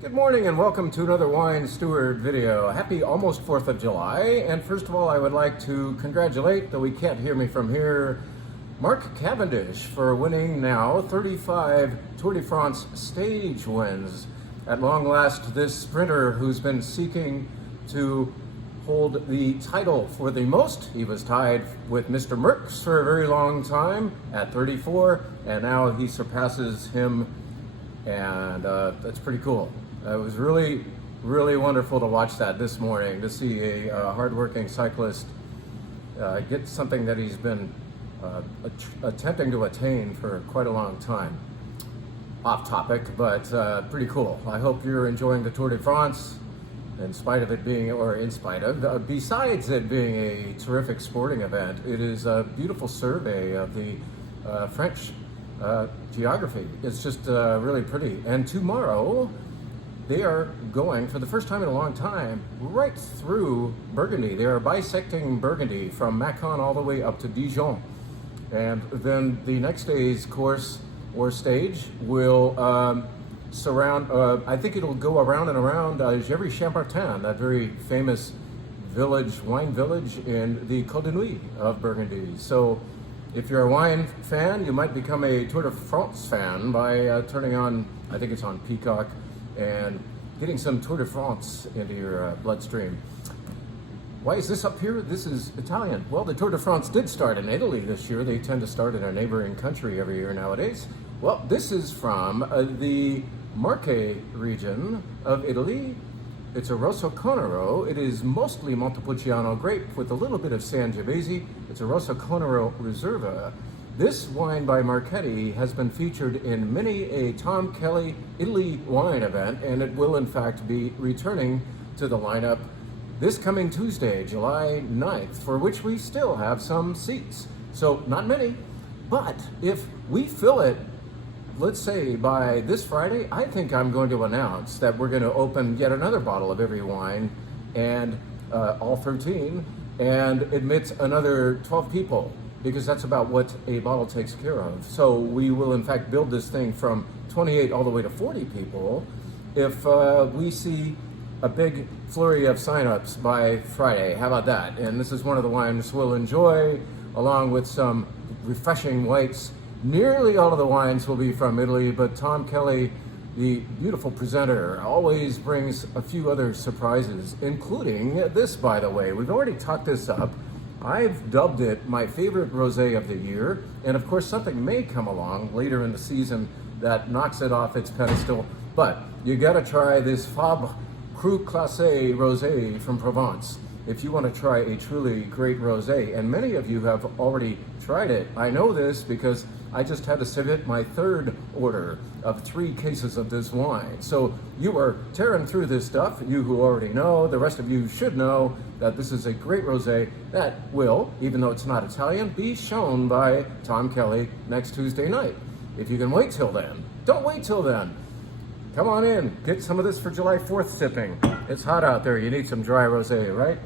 Good morning and welcome to another Wine Steward video. Happy almost 4th of July. And first of all, I would like to congratulate, though he can't hear me from here, Mark Cavendish for winning now 35 Tour de France stage wins. At long last, this sprinter who's been seeking to hold the title for the most. He was tied with Mr. Merckx for a very long time at 34, and now he surpasses him, and that's pretty cool. It was really wonderful to watch that this morning, to see a hardworking cyclist get something that he's been attempting to attain for quite a long time. Off topic, but pretty cool. I hope you're enjoying the Tour de France, in spite of it being, or in spite of, besides it being a terrific sporting event. It is a beautiful survey of the French geography. It's just really pretty. And tomorrow, they are going, for the first time in a long time, right through Burgundy. They are bisecting Burgundy from Macon all the way up to Dijon. And then the next day's course or stage will surround, I think it'll go around and around Gévry-Chambertin, that very famous village, wine village in the Côte de Nuit of Burgundy. So if you're a wine fan, you might become a Tour de France fan by turning on, I think it's on Peacock, and getting some Tour de France into your bloodstream. Why is this up here? This is Italian. Well, the Tour de France did start in Italy this year. They tend to start in a neighboring country every year nowadays. Well, this is from the Marche region of Italy. It's a Rosso Conero. It is mostly Montepulciano grape with a little bit of Sangiovese. It's a Rosso Conero Reserva. This wine by Marchetti has been featured in many a Tom Kelly Italy wine event, and it will in fact be returning to the lineup this coming Tuesday, July 9th, for which we still have some seats. So not many, but if we fill it, let's say by this Friday, I think I'm going to announce that we're going to open yet another bottle of every wine, and all 13, and admits another 12 people, because that's about what a bottle takes care of. So we will in fact build this thing from 28 all the way to 40 people if we see a big flurry of signups by Friday. How about that? And this is one of the wines we'll enjoy, along with some refreshing whites. Nearly all of the wines will be from Italy, but Tom Kelly, the beautiful presenter, always brings a few other surprises, including this, by the way. We've already talked this up. I've dubbed it my favorite rosé of the year, and of course something may come along later in the season that knocks it off its pedestal, but you gotta try this Fabre Cru Classé rosé from Provence if you want to try a truly great rosé, and many of you have already tried it. I know this because I just had to submit my third order of 3 cases of this wine. So you are tearing through this stuff, you who already know. The rest of you should know that this is a great rosé that will, even though it's not Italian, be shown by Tom Kelly next Tuesday night. If you can wait till then, don't wait till then. Come on in, get some of this for July 4th sipping. It's hot out there, you need some dry rosé, right?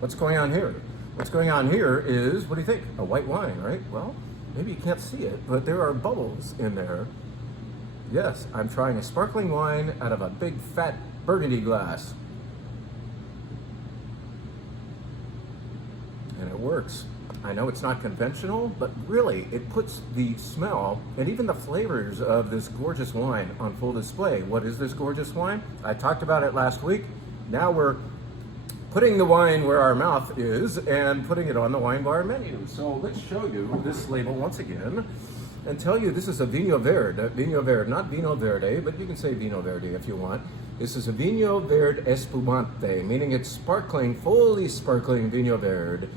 What's going on here? What's going on here is, what do you think? A white wine, right? Well, maybe you can't see it, but there are bubbles in there. Yes, I'm trying a sparkling wine out of a big fat Burgundy glass. And it works. I know it's not conventional, but really it puts the smell and even the flavors of this gorgeous wine on full display. What is this gorgeous wine? I talked about it last week. Now we're putting the wine where our mouth is and putting it on the WineBar menu. So let's show you this label once again and tell you this is a Vinho Verde, not Vino Verde, but you can say Vino Verde if you want. This is a Vinho Verde Espumante, meaning it's sparkling, fully sparkling Vinho Verde.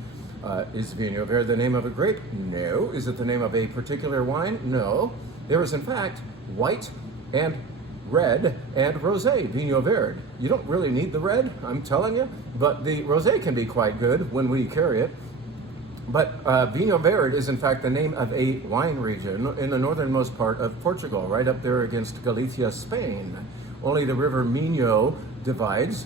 Is Vinho Verde the name of a grape? No. Is it the name of a particular wine? No. There is in fact white and red and rosé Vinho Verde. You don't really need the red, I'm telling you, but the rosé can be quite good when we carry it. But Vinho Verde is in fact the name of a wine region in the northernmost part of Portugal, right up there against Galicia, Spain. Only the river Minho divides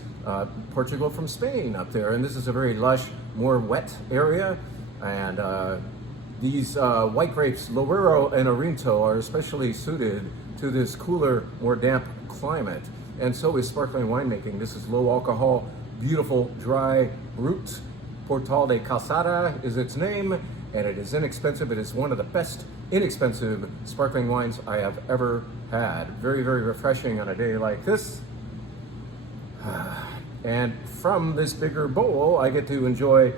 Portugal from Spain up there, and this is a very lush, more wet area, and these white grapes, Loureiro and Orinto, are especially suited to this cooler, more damp climate. And so is sparkling winemaking. This is low alcohol, beautiful, dry brut. Portal de Calzada is its name, and it is inexpensive. It is one of the best inexpensive sparkling wines I have ever had. Very, very refreshing on a day like this. And from this bigger bowl, I get to enjoy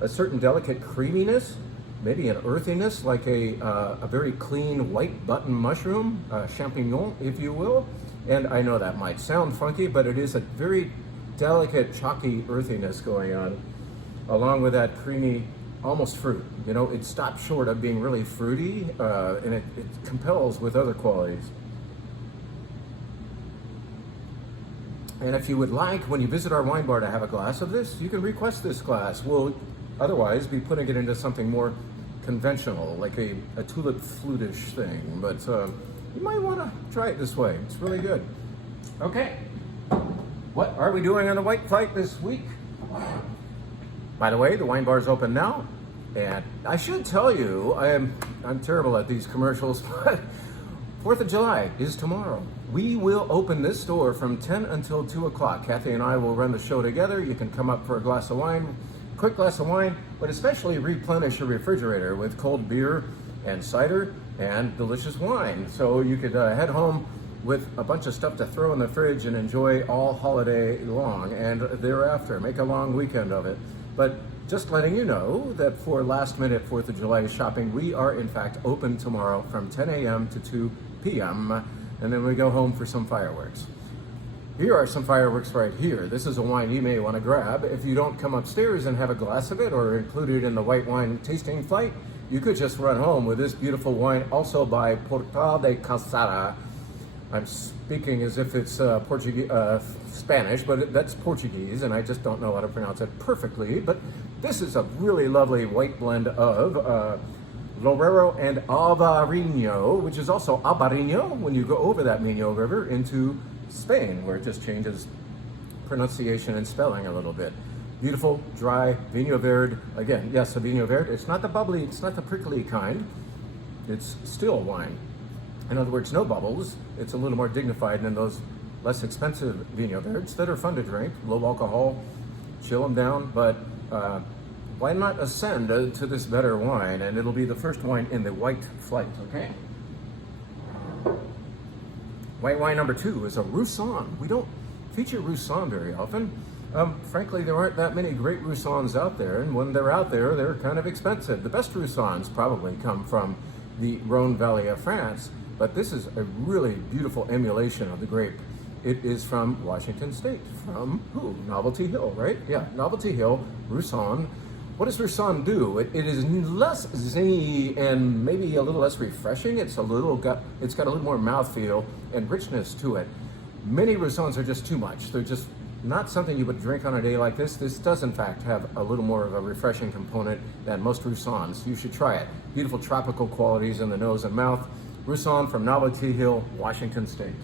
a certain delicate creaminess, maybe an earthiness, like a very clean white button mushroom, champignon, if you will. And I know that might sound funky, but it is a very delicate, chalky earthiness going on, along with that creamy, almost fruit. You know, it stops short of being really fruity, and it compels with other qualities. And if you would like, when you visit our wine bar, to have a glass of this, you can request this glass. We'll otherwise be putting it into something more conventional, like a tulip flutish thing. But you might want to try it this way. It's really good. Okay. What are we doing on the white flight this week? By the way, the wine bar is open now. And I should tell you, I'm terrible at these commercials, but 4th of July is tomorrow. We will open this store from 10 until 2 o'clock. Kathy and I will run the show together. You can come up for a glass of wine, quick glass of wine, but especially replenish your refrigerator with cold beer and cider and delicious wine. So you could head home with a bunch of stuff to throw in the fridge and enjoy all holiday long, and thereafter make a long weekend of it. But just letting you know that for last minute 4th of July shopping, we are in fact open tomorrow from 10 a.m. to 2 p.m. and then we go home for some fireworks. Here are some fireworks right here. This is a wine you may want to grab. If you don't come upstairs and have a glass of it or include it in the white wine tasting flight, you could just run home with this beautiful wine, also by Portal de Calzada. I'm speaking as if it's Portuguese, Spanish, but that's Portuguese, and I just don't know how to pronounce it perfectly. But this is a really lovely white blend of Loureiro and Albarino, which is also Albarino when you go over that Minho River into Spain, where it just changes pronunciation and spelling a little bit. Beautiful, dry Vinho Verde. Again, yes, a Vinho Verde. It's not the bubbly, it's not the prickly kind. It's still wine. In other words, no bubbles. It's a little more dignified than those less expensive Vinho Verdes that are fun to drink, low alcohol, chill them down, but why not ascend to this better wine? And it'll be the first wine in the white flight, okay? White wine number 2 is a Roussanne. We don't feature Roussanne very often. Frankly, there aren't that many great Roussannes out there, and when they're out there, they're kind of expensive. The best Roussannes probably come from the Rhone Valley of France, but this is a really beautiful emulation of the grape. It is from Washington State, from who? Novelty Hill, right? Yeah, Novelty Hill, Roussanne. What does Roussanne do? It is less zingy and maybe a little less refreshing. It's got a little more mouthfeel and richness to it. Many Roussannes are just too much. They're just not something you would drink on a day like this. This does in fact have a little more of a refreshing component than most Roussannes. You should try it. Beautiful tropical qualities in the nose and mouth. Roussanne from Novelty Hill, Washington State.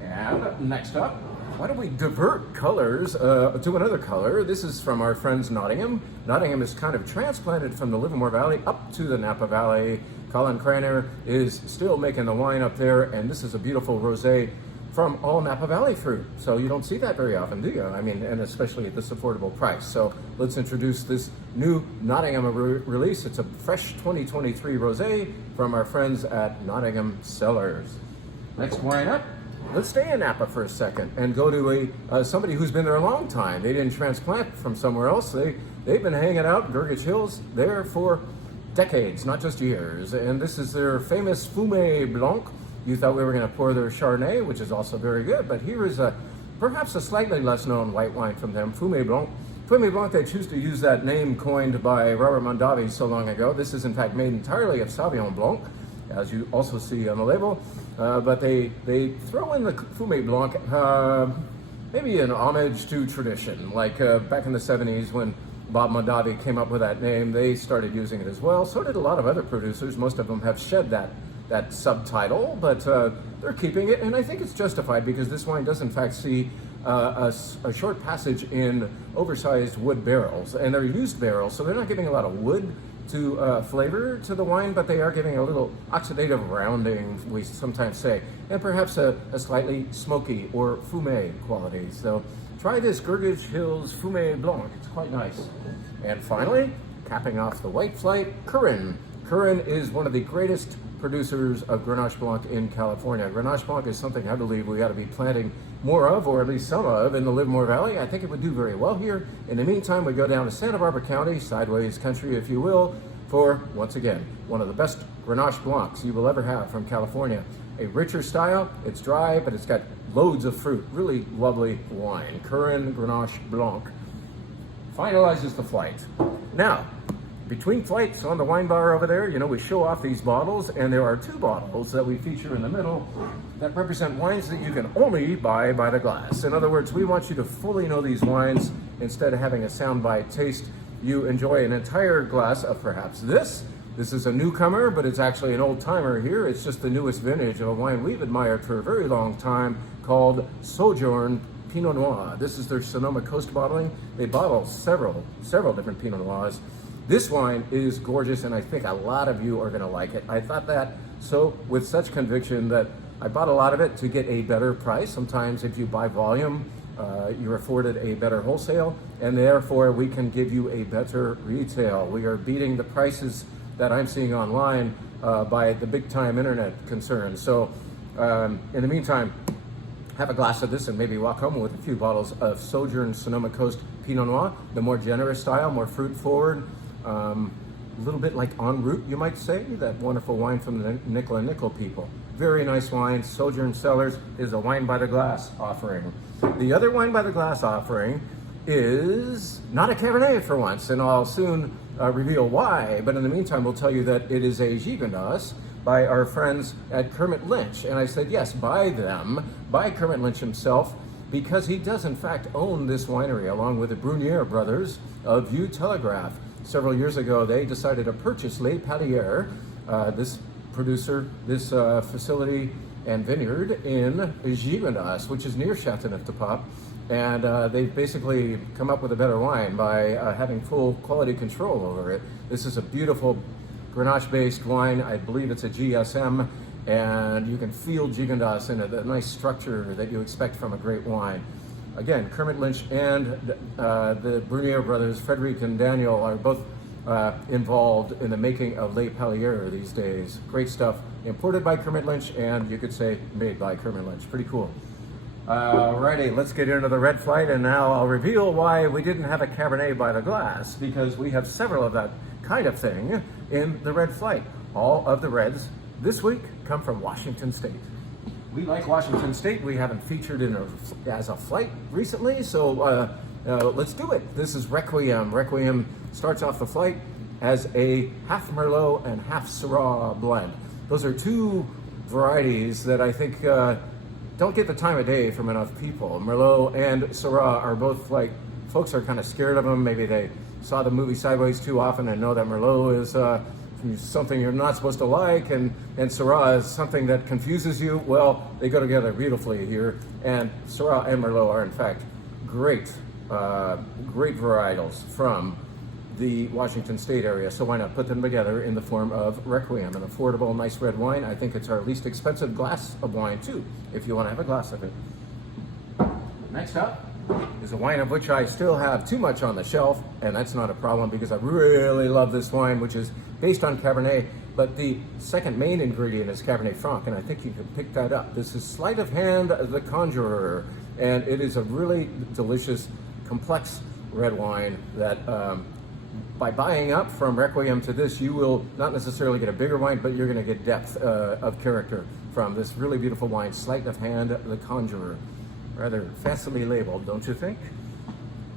And next up, why don't we divert colors to another color? This is from our friends Nottingham. Nottingham is kind of transplanted from the Livermore Valley up to the Napa Valley. Colin Craner is still making the wine up there, and this is a beautiful rosé from all Napa Valley fruit. So you don't see that very often, do you? I mean, and especially at this affordable price. So let's introduce this new Nottingham release. It's a fresh 2023 rosé from our friends at Nottingham Cellars. Next wine up. Let's stay in Napa for a second and go to somebody who's been there a long time. They didn't transplant from somewhere else. They've been hanging out in Gurgitch Hills there for decades, not just years. And this is their famous Fumé Blanc. You thought we were going to pour their Chardonnay, which is also very good, but here is perhaps a slightly less known white wine from them, Fumé Blanc. Fumé Blanc, they choose to use that name coined by Robert Mondavi so long ago. This is in fact made entirely of Sauvignon Blanc, as you also see on the label. But they throw in the Fumé Blanc, maybe an homage to tradition. Like back in the 70s when Bob Mondavi came up with that name, they started using it as well. So did a lot of other producers. Most of them have shed that subtitle, but they're keeping it. And I think it's justified because this wine does in fact see a short passage in oversized wood barrels. And they're used barrels, so they're not giving a lot of wood flavor to the wine, but they are giving a little oxidative rounding, we sometimes say, and perhaps a slightly smoky or fumé quality. So try this Gurgage Hills Fumé Blanc. It's quite nice. And finally, capping off the white flight, Curran. Curran is one of the greatest producers of Grenache Blanc in California. Grenache Blanc is something I believe we ought to be planting more of, or at least some of, in the Livermore Valley. I think it would do very well here. In the meantime, we go down to Santa Barbara County, sideways country if you will, for, once again, one of the best Grenache Blancs you will ever have from California. A richer style, it's dry, but it's got loads of fruit. Really lovely wine. Curran Grenache Blanc finalizes the flight. Now, between flights on the wine bar over there, you know, we show off these bottles, and there are 2 bottles that we feature in the middle that represent wines that you can only buy by the glass. In other words, we want you to fully know these wines. Instead of having a soundbite taste, you enjoy an entire glass of perhaps this. This is a newcomer, but it's actually an old timer here. It's just the newest vintage of a wine we've admired for a very long time called Sojourn Pinot Noir. This is their Sonoma Coast bottling. They bottle several different Pinot Noirs. This wine is gorgeous, and I think a lot of you are going to like it. I thought that so with such conviction that I bought a lot of it to get a better price. Sometimes if you buy volume, you're afforded a better wholesale, and therefore we can give you a better retail. We are beating the prices that I'm seeing online by the big-time internet concerns. So in the meantime, have a glass of this and maybe walk home with a few bottles of Sojourn Sonoma Coast Pinot Noir, the more generous style, more fruit-forward, a little bit like En Route, you might say, that wonderful wine from the Nickel and Nickel people. Very nice wine. Sojourn Cellars is a wine by the glass offering. The other wine by the glass offering is not a Cabernet for once, and I'll soon reveal why, but in the meantime, we'll tell you that it is a Gigondas by our friends at Kermit Lynch. And I said, yes, by them, by Kermit Lynch himself, because he does in fact own this winery along with the Brunier brothers of View Telegraph. Several years ago, they decided to purchase Les Palières, this producer, this facility and vineyard in Gigondas, which is near Châteauneuf-du-Pape. And they've basically come up with a better wine by having full quality control over it. This is a beautiful Grenache-based wine. I believe it's a GSM, and you can feel Gigondas in it, a nice structure that you expect from a great wine. Again, Kermit Lynch and the Brunier brothers, Frederic and Daniel, are both involved in the making of Les Palières these days. Great stuff, imported by Kermit Lynch, and you could say made by Kermit Lynch. Pretty cool. Alrighty, let's get into the red flight, and now I'll reveal why we didn't have a Cabernet by the glass, because we have several of that kind of thing in the red flight. All of the reds this week come from Washington State. We like Washington State. We haven't featured as a flight recently, so let's do it. This is Requiem. Requiem starts off the flight as a half Merlot and half Syrah blend. Those are 2 varieties that I think don't get the time of day from enough people. Merlot and Syrah are both like, folks are kind of scared of them. Maybe they saw the movie Sideways too often and know that Merlot is something you're not supposed to like, and Syrah is something that confuses you. Well, they go together beautifully here, and Syrah and Merlot are in fact great varietals from the Washington State area, so why not put them together in the form of Requiem, an affordable, nice red wine. I think it's our least expensive glass of wine too, if you want to have a glass of it. Next up is a wine of which I still have too much on the shelf, and that's not a problem because I really love this wine, which is based on Cabernet, but the second main ingredient is Cabernet Franc, and I think you can pick that up. This is Sleight of Hand, the Conjurer, and it is a really delicious, complex red wine that by buying up from Requiem to this, you will not necessarily get a bigger wine, but you're going to get depth of character from this really beautiful wine, Sleight of Hand, the Conjurer. Rather fancily labeled, don't you think?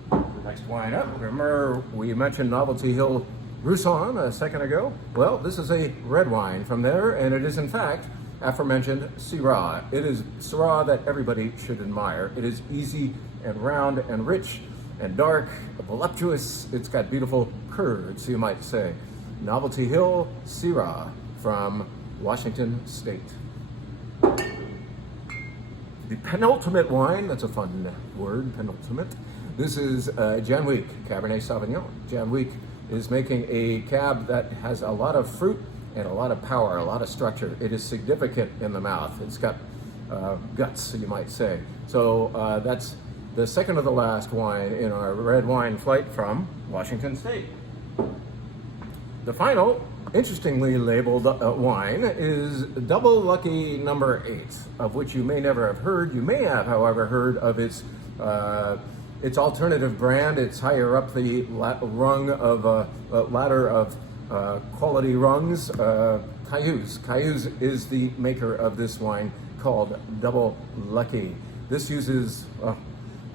The next wine up, remember we mentioned Novelty Hill Roussan a second ago? Well, this is a red wine from there, and it is in fact aforementioned Syrah. It is Syrah that everybody should admire. It is easy and round and rich and dark, voluptuous. It's got beautiful curds, you might say. Novelty Hill Syrah from Washington State. The penultimate wine, that's a fun word, penultimate. This is Janwick Cabernet Sauvignon. Janwick is making a cab that has a lot of fruit and a lot of power, a lot of structure. It is significant in the mouth. It's got guts, you might say. So that's the second to the last wine in our red wine flight from Washington State. The final, interestingly labeled wine is Double Lucky Number 8, of which you may never have heard. You may have, however, heard of its alternative brand. It's higher up the ladder of quality rungs. Cayuse is the maker of this wine called Double Lucky. This uses,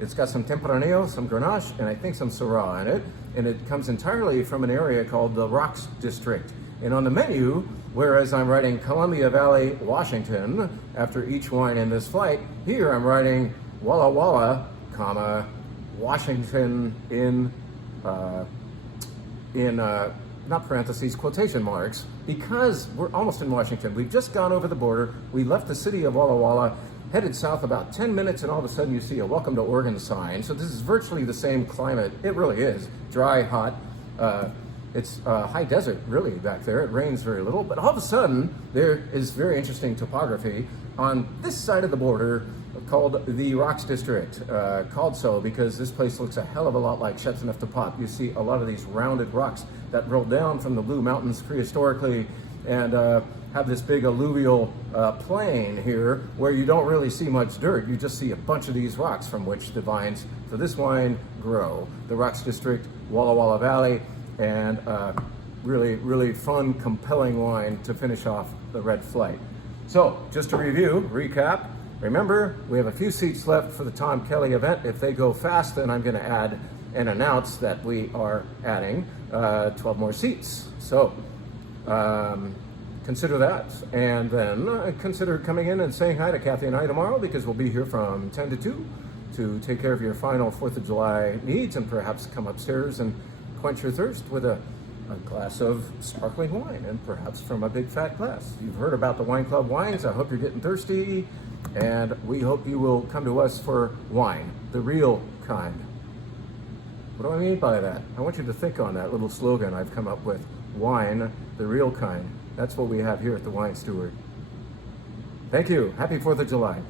it's got some Tempranillo, some Grenache, and I think some Syrah in it. And it comes entirely from an area called the Rocks District. And on the menu, whereas I'm writing Columbia Valley, Washington, after each wine in this flight, here I'm writing Walla Walla, comma, Washington in not parentheses, quotation marks, because we're almost in Washington. We've just gone over the border. We left the city of Walla Walla, headed south about 10 minutes, and all of a sudden you see a Welcome to Oregon sign. So this is virtually the same climate. It really is. Dry, hot. It's high desert, really, back there. It rains very little. But all of a sudden, there is very interesting topography on this side of the border called the Rocks District. Called so because this place looks a hell of a lot like Châteauneuf-du-Pape. You see a lot of these rounded rocks that roll down from the Blue Mountains prehistorically and have this big alluvial plain here where you don't really see much dirt. You just see a bunch of these rocks from which the vines for this wine grow. The Rocks District, Walla Walla Valley, and really, really fun, compelling wine to finish off the red flight. So just to recap, remember, we have a few seats left for the Tom Kelly event. If they go fast, then I'm going to add and announce that we are adding 12 more seats. So consider that, and then consider coming in and saying hi to Kathy and I tomorrow, because we'll be here from 10 to 2 to take care of your final 4th of July needs, and perhaps come upstairs and quench your thirst with a glass of sparkling wine, and perhaps from a big fat glass. You've heard about the Wine Club wines. I hope you're getting thirsty, and we hope you will come to us for wine, the real kind. What do I mean by that? I want you to think on that little slogan I've come up with. Wine, the real kind. That's what we have here at the Wine Steward. Thank you. Happy 4th of July.